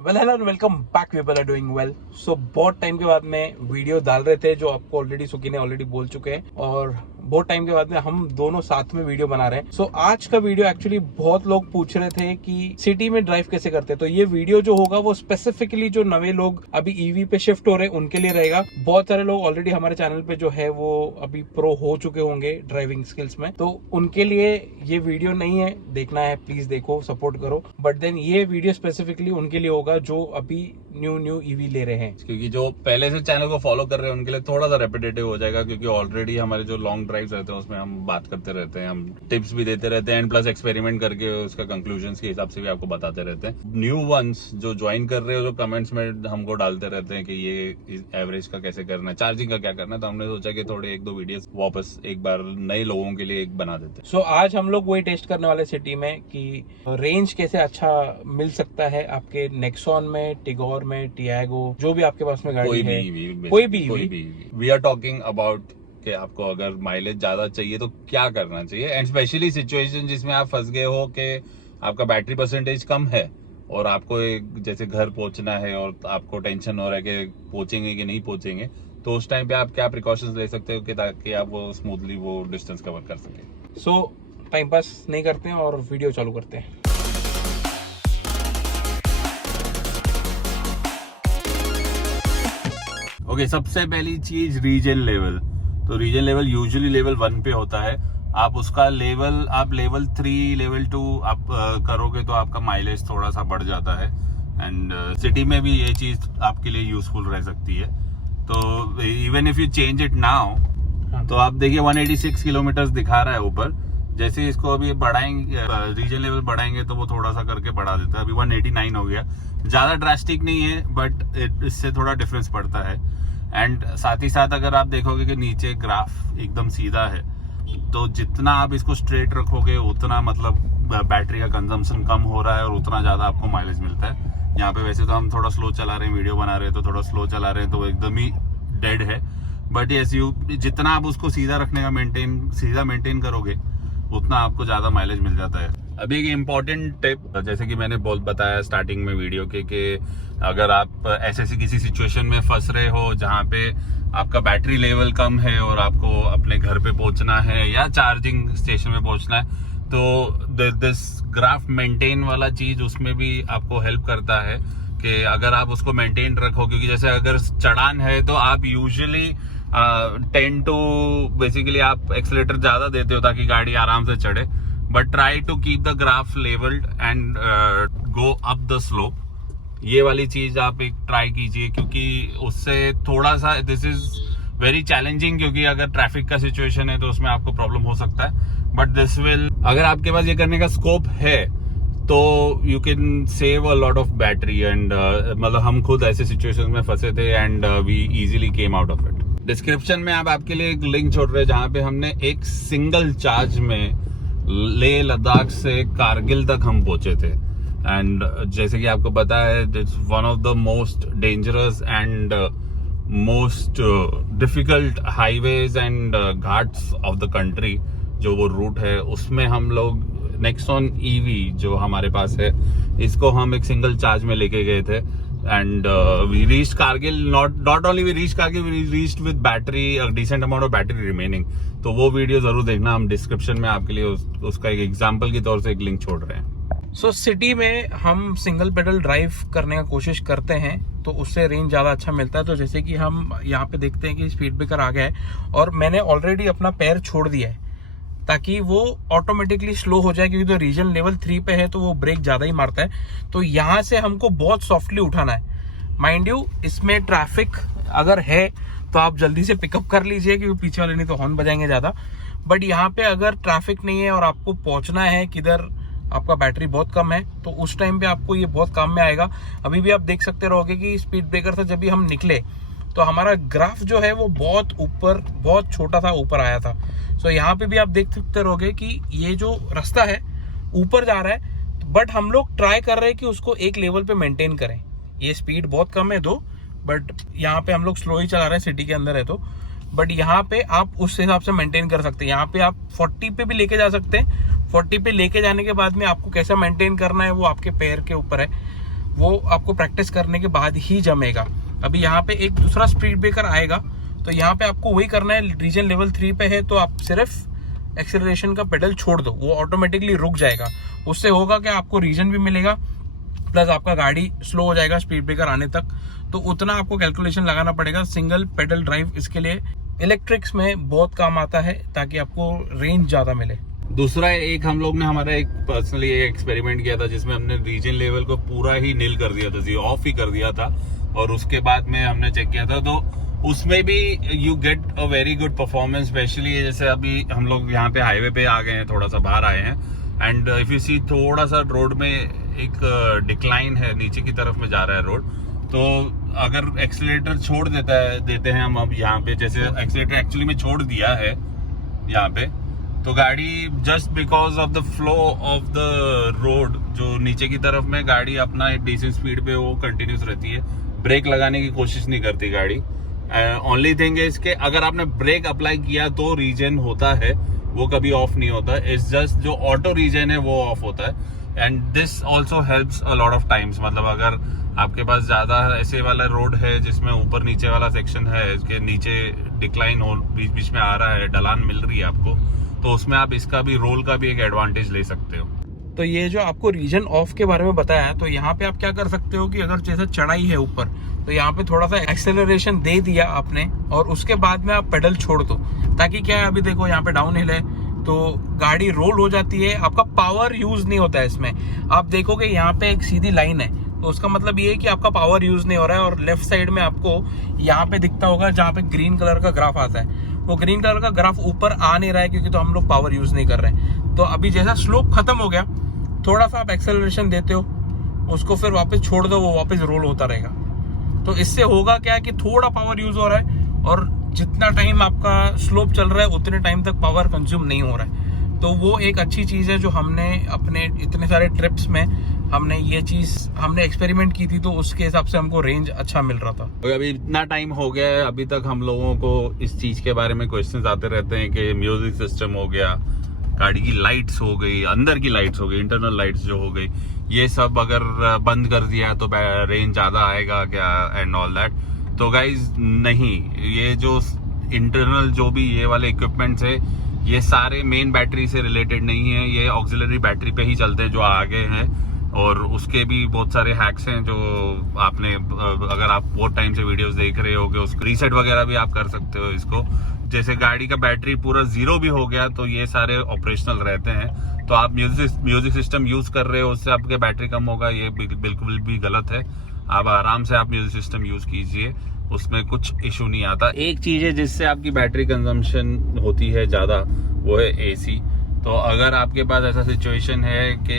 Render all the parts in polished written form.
Well hello and welcome back. People are doing well. So बहुत time के बाद में वीडियो डाल रहे थे, जो आपको ऑलरेडी सुकी ने ऑलरेडी बोल चुके हैं, और बहुत टाइम के बाद में हम दोनों साथ में वीडियो बना रहे हैं। सो आज का वीडियो एक्चुअली बहुत लोग पूछ रहे थे कि सिटी में ड्राइव कैसे करते हैं, तो ये वीडियो जो होगा वो स्पेसिफिकली जो नवे लोग अभी ईवी पे शिफ्ट हो रहे हैं उनके लिए रहेगा। बहुत सारे लोग ऑलरेडी हमारे चैनल पे जो है वो अभी प्रो हो चुके होंगे ड्राइविंग स्किल्स में, तो उनके लिए ये वीडियो नहीं है। देखना है प्लीज देखो, सपोर्ट करो। बट देन ये वीडियो स्पेसिफिकली उनके लिए होगा जो अभी न्यू ईवी ले रहे हैं, क्योंकि जो पहले से चैनल को फॉलो कर रहे हैं उनके लिए थोड़ा सा रेपिटेटिव हो जाएगा, क्योंकि ऑलरेडी हमारे जो लॉन्ग ड्राइव्स रहते हैं उसमें हम बात करते रहते हैं, हम टिप्स भी देते रहते हैं एंड प्लस एक्सपेरिमेंट करके उसका कंक्लूजन्स के हिसाब से भी आपको बताते रहते हैं। न्यू वंस जो ज्वाइन कर रहे हो, जो कमेंट्स में हमको डालते रहते हैं कि ये एवरेज का कैसे करना है, चार्जिंग का क्या करना है, तो हमने सोचा कि थोड़े एक दो वीडियोस वापस एक बार नए लोगों के लिए एक बना देते हैं। सो आज हम लोग वही टेस्ट करने वाले सिटी में कि रेंज कैसे अच्छा मिल सकता है आपके नेक्सॉन में, टिगोर में, टियागो, जो भी आपके पास में गाड़ी कोई है, भी वी आर टॉकिंग अबाउट कि आपको अगर माइलेज ज्यादा चाहिए तो क्या करना चाहिए, एंड स्पेशली सिचुएशन जिसमें आप फंस गए हो कि आपका बैटरी परसेंटेज कम है और आपको एक जैसे घर पहुंचना है और आपको टेंशन हो रहा है कि पहुंचेंगे कि नहीं पहुंचेंगे, तो उस टाइम पे आप क्या प्रिकॉशंस ले सकते हो कि ताकि आप वो स्मूथली वो डिस्टेंस कवर कर सके। सो टाइम पास नहीं करते हैं और वीडियो चालू करते हैं। ओके, सबसे पहली चीज रीजन लेवल। तो रीजन लेवल यूजुअली लेवल 1 पे होता है। आप उसका लेवल आप लेवल 3 लेवल 2 आप करोगे तो आपका माइलेज थोड़ा सा बढ़ जाता है, एंड सिटी में भी ये चीज आपके लिए यूजफुल रह सकती है। तो even if you change it now, तो आप देखिए 186 किलोमीटर दिखा रहा है ऊपर। जैसे इसको अभी बढ़ाएंगे, रीजन लेवल बढ़ाएंगे तो वो थोड़ा सा करके बढ़ा देता है। अभी 189 हो गया, ज्यादा ड्रास्टिक नहीं है बट इससे थोड़ा डिफरेंस पड़ता है। एंड साथ ही साथ अगर आप देखोगे कि नीचे ग्राफ एकदम सीधा है, तो जितना आप इसको स्ट्रेट रखोगे उतना मतलब बैटरी का कंजम्पशन कम हो रहा है और उतना ज्यादा आपको माइलेज मिलता है। यहाँ पे वैसे तो हम थोड़ा स्लो चला रहे हैं, वीडियो बना रहे हैं तो थोड़ा स्लो चला रहे हैं, तो एकदम ही डेड है। बट यस, यू जितना आप उसको सीधा रखने का मेंटेन करोगे उतना आपको ज्यादा माइलेज मिल जाता है। अभी एक इम्पोर्टेंट टिप, जैसे कि मैंने बताया स्टार्टिंग में वीडियो के, कि अगर आप ऐसे किसी सिचुएशन में फंस रहे हो जहाँ पे आपका बैटरी लेवल कम है और आपको अपने घर पे पहुंचना है या चार्जिंग स्टेशन में पहुंचना है, तो दिस ग्राफ मेंटेन वाला चीज उसमें भी आपको हेल्प करता है कि अगर आप उसको मेंटेन रखो, क्योंकि जैसे अगर चढ़ान है तो आप यूजुअली 10 टू बेसिकली आप एक्सीलेटर ज्यादा देते हो ताकि गाड़ी आराम से चढ़े, but try to keep the graph levelled and go up the slope. ये वाली चीज आप एक ट्राई कीजिए, क्योंकि उससे थोड़ा सा दिस इज वेरी चैलेंजिंग, क्योंकि अगर ट्रैफिक का सिचुएशन है तो उसमें आपको प्रॉब्लम हो सकता है, बट दिस विल, अगर आपके पास ये करने का स्कोप है तो you can save a lot of battery. And मतलब हम खुद ऐसे सिचुएशन में फंसे थे and we easily came out of it. Description में आप आपके लिए एक लिंक छोड़ रहे हैं जहाँ पे हमने एक सिंगल चार्ज में लेह लद्दाख से कारगिल तक हम पहुंचे थे। एंड जैसे कि आपको पता है, it's one of the most dangerous and most difficult highways and Ghats of the country. जो वो रूट है उसमें हम लोग नेक्सॉन ईवी जो हमारे पास है, इसको हम एक सिंगल चार्ज में लेके गए थे। And we reached Kargil, not only we reached Kargil, we reached with battery, a decent amount of battery remaining. तो वो वीडियो जरूर देखना, हम डिस्क्रिप्शन में आपके लिए उसका एक एग्जांपल की तौर से एक लिंक छोड़ रहे हैं। सो सिटी में हम सिंगल पेडल ड्राइव करने का कोशिश करते हैं तो उससे रेंज ज़्यादा अच्छा मिलता है। तो जैसे कि हम यहाँ पे देखते हैं कि स्पीड ब्रेकर आ गया है और मैंने ऑलरेडी अपना पैर छोड़ दिया है ताकि वो ऑटोमेटिकली स्लो हो जाए, क्योंकि तो रीजन लेवल 3 पे है तो वो ब्रेक ज़्यादा ही मारता है। तो यहाँ से हमको बहुत सॉफ्टली उठाना है। माइंड यू, इसमें ट्रैफिक अगर है तो आप जल्दी से पिकअप कर लीजिए, क्योंकि पीछे वाले नहीं तो हॉर्न बजाएंगे ज़्यादा। बट यहाँ पे अगर ट्रैफिक नहीं है और आपको पहुँचना है किधर, आपका बैटरी बहुत कम है, तो उस टाइम पे आपको ये बहुत काम में आएगा। अभी भी आप देख सकते रहोगे कि स्पीड ब्रेकर से जब भी हम निकले तो हमारा ग्राफ जो है वो बहुत ऊपर, बहुत छोटा था, ऊपर आया था। सो यहाँ पे भी आप देख सकते रहोगे कि ये जो रास्ता है ऊपर जा रहा है, बट हम लोग ट्राई कर रहे हैं कि उसको एक लेवल पे मेंटेन करें। ये स्पीड बहुत कम है बट यहाँ पे हम लोग स्लो ही चला रहे हैं, सिटी के अंदर है तो। बट यहाँ पे आप उस हिसाब से मेंटेन कर सकते हैं। यहाँ पे आप 40 पे भी लेके जा सकते हैं। 40 पे लेके जाने के बाद में आपको कैसा मेंटेन करना है वो आपके पैर के ऊपर है। वो आपको प्रैक्टिस करने के बाद ही जमेगा। अभी यहाँ पे एक दूसरा स्पीड ब्रेकर आएगा, तो यहाँ पे आपको वही करना है। रीजन लेवल 3 पे है तो आप सिर्फ एक्सेलरेशन का पेडल छोड़ दो, वो ऑटोमेटिकली रुक जाएगा। उससे होगा कि आपको रीजन भी मिलेगा, प्लस आपका गाड़ी स्लो हो जाएगा स्पीड ब्रेकर आने तक। तो उतना आपको कैलकुलेशन लगाना पड़ेगा। सिंगल पेडल ड्राइव इसके लिए इलेक्ट्रिक्स में बहुत काम आता है, ताकि आपको रेंज ज्यादा मिले। दूसरा एक हम लोग ने हमारा एक पर्सनली एक्सपेरिमेंट किया था, जिसमें हमने रीजन लेवल को पूरा ही नील कर दिया था, ऑफ ही कर दिया था, और उसके बाद में हमने चेक किया था, तो उसमें भी you get a very good performance. Specially जैसे अभी हम लोग यहाँ पे हाईवे पे आ गए हैं, थोड़ा सा बाहर आए हैं, एंड इफ यू सी थोड़ा सा रोड में एक डिक्लाइन है, नीचे की तरफ में जा रहा है रोड। तो अगर एक्सीलरेटर छोड़ देते हैं हम अब यहाँ पे, जैसे एक्सीलरेटर एक्चुअली में छोड़ दिया है यहाँ पे, तो गाड़ी just because of the flow of the road, जो नीचे की तरफ में गाड़ी अपना एक डिसेंट स्पीड पे वो कंटिन्यूस रहती है, ब्रेक लगाने की कोशिश नहीं करती गाड़ी। ओनली थिंग इज कि अगर आपने ब्रेक अप्लाई किया तो रीजन होता है, वो कभी ऑफ नहीं होता। इट्स जस्ट जो ऑटो रीजन है वो ऑफ होता है। And this also helps a lot of times. मतलब अगर आपके पास ज्यादा ऐसे वाला रोड है जिसमें ऊपर नीचे वाला सेक्शन है, इसके नीचे डिक्लाइन हो बीच बीच में आ रहा है, ढलान मिल रही है आपको, तो उसमें आप इसका भी रोल का भी एक एडवांटेज ले सकते हो। तो ये जो आपको रीजन ऑफ के बारे में बताया है, तो यहाँ पे आप क्या कर सकते हो कि अगर जैसे चढ़ाई है ऊपर, तो यहाँ पे थोड़ा सा एक्सेलरेशन दे दिया आपने, और उसके बाद में आप पेडल छोड़ दो, ताकि क्या है, अभी देखो यहाँ पे डाउन हिल है तो गाड़ी रोल हो जाती है, आपका पावर यूज नहीं होता है इसमें। आप देखोगे यहाँ पे एक सीधी लाइन है, तो उसका मतलब ये है कि आपका पावर यूज नहीं हो रहा है। और लेफ्ट साइड में आपको यहाँ पे दिखता होगा जहाँ पे ग्रीन कलर का ग्राफ आता है, वो ग्रीन कलर का ग्राफ ऊपर आ नहीं रहा है, क्योंकि तो हम लोग पावर यूज नहीं कर रहे हैं। तो अभी जैसा स्लोप खत्म हो गया, थोड़ा सा आप एक्सेलरेशन देते हो, उसको फिर वापस छोड़ दो, वो वापस रोल होता रहेगा। तो इससे होगा क्या कि थोड़ा पावर यूज हो रहा है, और जितना टाइम आपका स्लोप चल रहा है उतने टाइम तक पावर कंज्यूम नहीं हो रहा है। तो वो एक अच्छी चीज है जो हमने अपने इतने सारे ट्रिप्स में हमने ये चीज हमने एक्सपेरिमेंट की थी, तो उसके हिसाब से हमको रेंज अच्छा मिल रहा था। तो अभी इतना टाइम हो गया है, अभी तक हम लोगों को इस चीज के बारे में क्वेश्चंस आते रहते हैं कि म्यूजिक सिस्टम हो गया, गाड़ी की लाइट्स हो गई, अंदर की लाइट्स हो गई, इंटरनल लाइट्स जो हो गई, ये सब अगर बंद कर दिया तो रेंज ज्यादा आएगा क्या, एंड ऑल दैट। तो गाइज नहीं, ये जो इंटरनल जो भी ये वाले इक्विपमेंट्स है, ये सारे मेन बैटरी से रिलेटेड नहीं है, ये ऑक्सिलरी बैटरी पे ही चलते हैं जो आगे हैं। और उसके भी बहुत सारे हैक्स हैं जो आपने, अगर आप बहुत टाइम से वीडियोस देख रहे होगे, उसको रीसेट वगैरह भी आप कर सकते हो इसको। जैसे गाड़ी का बैटरी पूरा जीरो भी हो गया तो ये सारे ऑपरेशनल रहते हैं। तो आप म्यूजिक सिस्टम यूज कर रहे हो, उससे आपके बैटरी कम होगा, ये बिल्कुल भी गलत है। आप आराम से आप म्यूजिक सिस्टम यूज कीजिए, उसमें कुछ इशू नहीं आता। एक चीज है जिससे आपकी बैटरी कंजम्पशन होती है ज्यादा, वो है एसी। तो अगर आपके पास ऐसा सिचुएशन है कि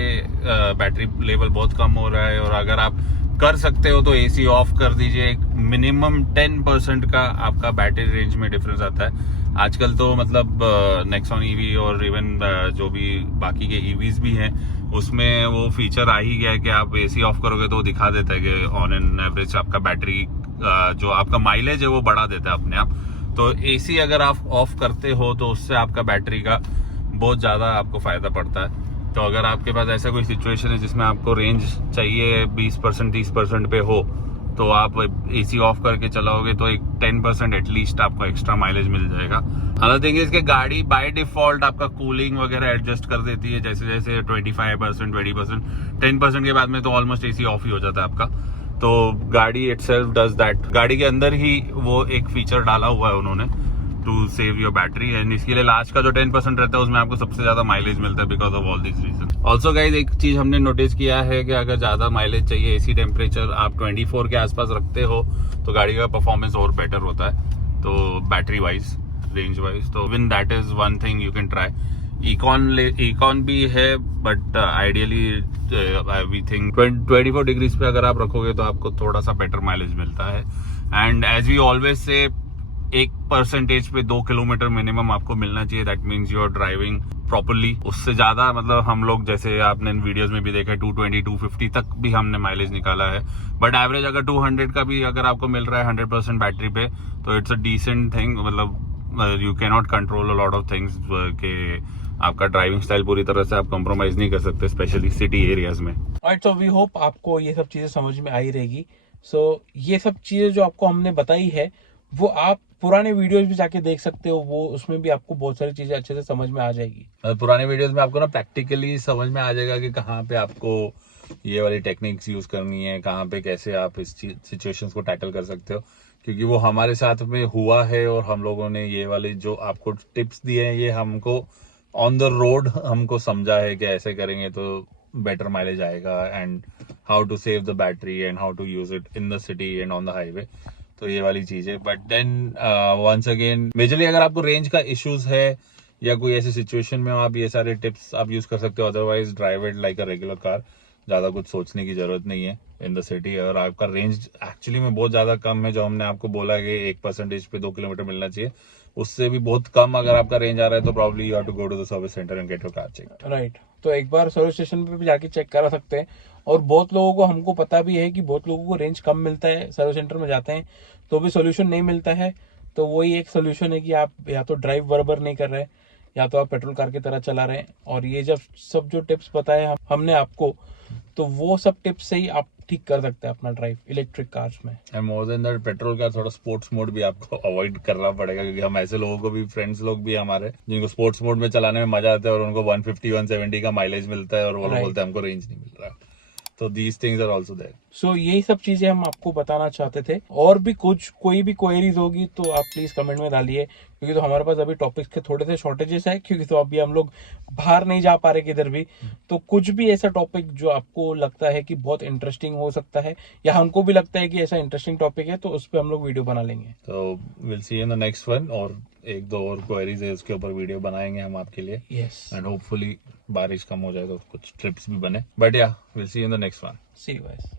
बैटरी लेवल बहुत कम हो रहा है, और अगर आप कर सकते हो तो एसी ऑफ कर दीजिए। मिनिमम 10% का आपका बैटरी रेंज में डिफरेंस आता है। आजकल तो मतलब नेक्सॉन ईवी और इवन जो भी बाकी के ईवीज भी हैं, उसमें वो फीचर आ ही गया है कि आप एसी ऑफ करोगे तो वो दिखा देता है कि ऑन एन एवरेज आपका बैटरी जो आपका माइलेज है वो बढ़ा देता है अपने आप। तो एसी अगर आप ऑफ करते हो तो उससे आपका बैटरी का बहुत ज़्यादा आपको फायदा पड़ता है। तो अगर आपके पास ऐसा कोई सिचुएशन है जिसमें आपको रेंज चाहिए 20% 30% पे हो, तो आप एसी ऑफ करके चलाओगे तो एक 10% एटलीस्ट आपको एक्स्ट्रा माइलेज मिल जाएगा। अनदर थिंग इज कि गाड़ी बाय डिफॉल्ट आपका कूलिंग वगैरह एडजस्ट कर देती है, जैसे जैसे 25% 20% 10% के बाद में तो ऑलमोस्ट एसी ऑफ ही हो जाता है आपका। तो गाड़ी इटसेल्फ डज दैट। गाड़ी के अंदर ही वो एक फीचर डाला हुआ है उन्होंने to save your battery, and इसके लिए लास्ट का जो 10% रहता है उसमें आपको सबसे ज्यादा माइलेज मिलता है because of all this reason. Also guys एक चीज हमने नोटिस किया है कि अगर ज्यादा माइलेज चाहिए, एसी टेम्परेचर आप 24 के आसपास रखते हो, तो गाड़ी का परफॉर्मेंस और बेटर होता है, तो बैटरी वाइज, रेंज वाइज। तो win that is one thing you can try. इकॉन भी है, but ideally we think 24 degrees पे अगर आप रखोगे तो आपको थोड़ा सा बेटर माइलेज मिलता है। And as we always say 1% पे 2 किलोमीटर मिनिमम आपको मिलना चाहिए, that means you are driving properly. उससे ज्यादा मतलब हम लोग जैसे आपने वीडियोस में भी देखा 220 250 तक भी हमने माइलेज निकाला है, बट एवरेज अगर 200 का भी अगर आपको मिल रहा है 100% बैटरी पे, तो इट्स अ डिसेंट थिंग। मतलब you can not control a lot of things के आपका ड्राइविंग स्टाइल पूरी तरह से आप कॉम्प्रोमाइज नहीं कर सकते, स्पेशली सिटी एरियाज में। ऑलराइट, सो वी होप आपको ये सब चीजें समझ में आई रहेगी। सो ये सब चीजें जो आपको हमने बताई है वो आप पुराने वीडियोस भी जाके देख सकते हो, वो उसमें भी आपको बहुत सारी चीजें अच्छे से समझ में आ जाएगी। पुराने वीडियोस में आपको ना प्रैक्टिकली समझ में आ जाएगा कि कहाँ पे आपको ये वाली टेक्निक्स यूज करनी है, कहाँ पे कैसे आप इस सिचुएशंस को टैकल कर सकते हो, क्योंकि वो हमारे साथ में हुआ है और हम लोगों ने ये वाले जो आपको टिप्स दिए हैं ये हमको ऑन द रोड हमको समझा है कि ऐसे करेंगे तो बेटर माइलेज आएगा, and how to save the battery and how to use it in the city and on the highway. तो ये वाली चीज है। But then once again majorly अगर आपको रेंज का इश्यूज है या कोई ऐसी सिचुएशन में आप ये सारे टिप्स आप यूज कर सकते हो, otherwise drive it like a regular car. ज्यादा कुछ सोचने की जरूरत नहीं है इन द सिटी। और आपका रेंज एक्चुअली में बहुत ज्यादा कम है, जो हमने आपको बोला कि 1% पे 2 किलोमीटर मिलना चाहिए, उससे भी बहुत कम अगर आपका रेंज आ रहा है तो probably you have to go to the service centre and get your car checked. Right, तो एक बार सर्विस स्टेशन पे भी जाके चेक करा सकते हैं। और बहुत लोगों को, हमको पता भी है कि बहुत लोगों को रेंज कम मिलता है, सर्विस सेंटर में जाते हैं तो भी सोल्यूशन नहीं मिलता है। तो वही एक सोल्यूशन है कि आप या तो ड्राइव बराबर नहीं कर रहे हैं या तो आप पेट्रोल कार की तरह चला रहे हैं। और ये जब सब जो टिप्स बताए हमने आपको, तो वो सब टिप्स से ही आप ठीक कर सकते हैं अपना ड्राइव इलेक्ट्रिक कार्स में। And more than that petrol का थोड़ा स्पोर्ट्स मोड भी आपको अवॉइड करना पड़ेगा, क्योंकि हम ऐसे लोगों को भी, फ्रेंड्स लोग भी हमारे, जिनको स्पोर्ट्स मोड में चलाने में मजा आता है और उनको 150 170 का माइलेज मिलता है और वो लोग बोलते हैं हमको रेंज नहीं मिल रहा। तो these things are also there. So यही सब चीजें हम आपको बताना चाहते थे। और भी कोई भी क्वेरीज होगी तो आप प्लीज कमेंट में डालिए, क्योंकि तो हमारे पास अभी टॉपिक्स के थोड़े से शॉर्टेजेस है, क्योंकि तो अभी हम लोग बाहर नहीं जा पा रहे किधर भी। तो कुछ भी ऐसा टॉपिक जो आपको लगता है कि बहुत इंटरेस्टिंग हो सकता है या हमको भी लगता है कि ऐसा इंटरेस्टिंग टॉपिक है, तो उस पर हम लोग वीडियो बना लेंगे। तो will see in the next one. और एक दो और क्वेरीज है उसके ऊपर वीडियो बनाएंगे हम आपके लिए। यस, एंड होपफुली बारिश कम हो जाए तो कुछ ट्रिप्स भी बने। बट या will see in the next one. See you guys.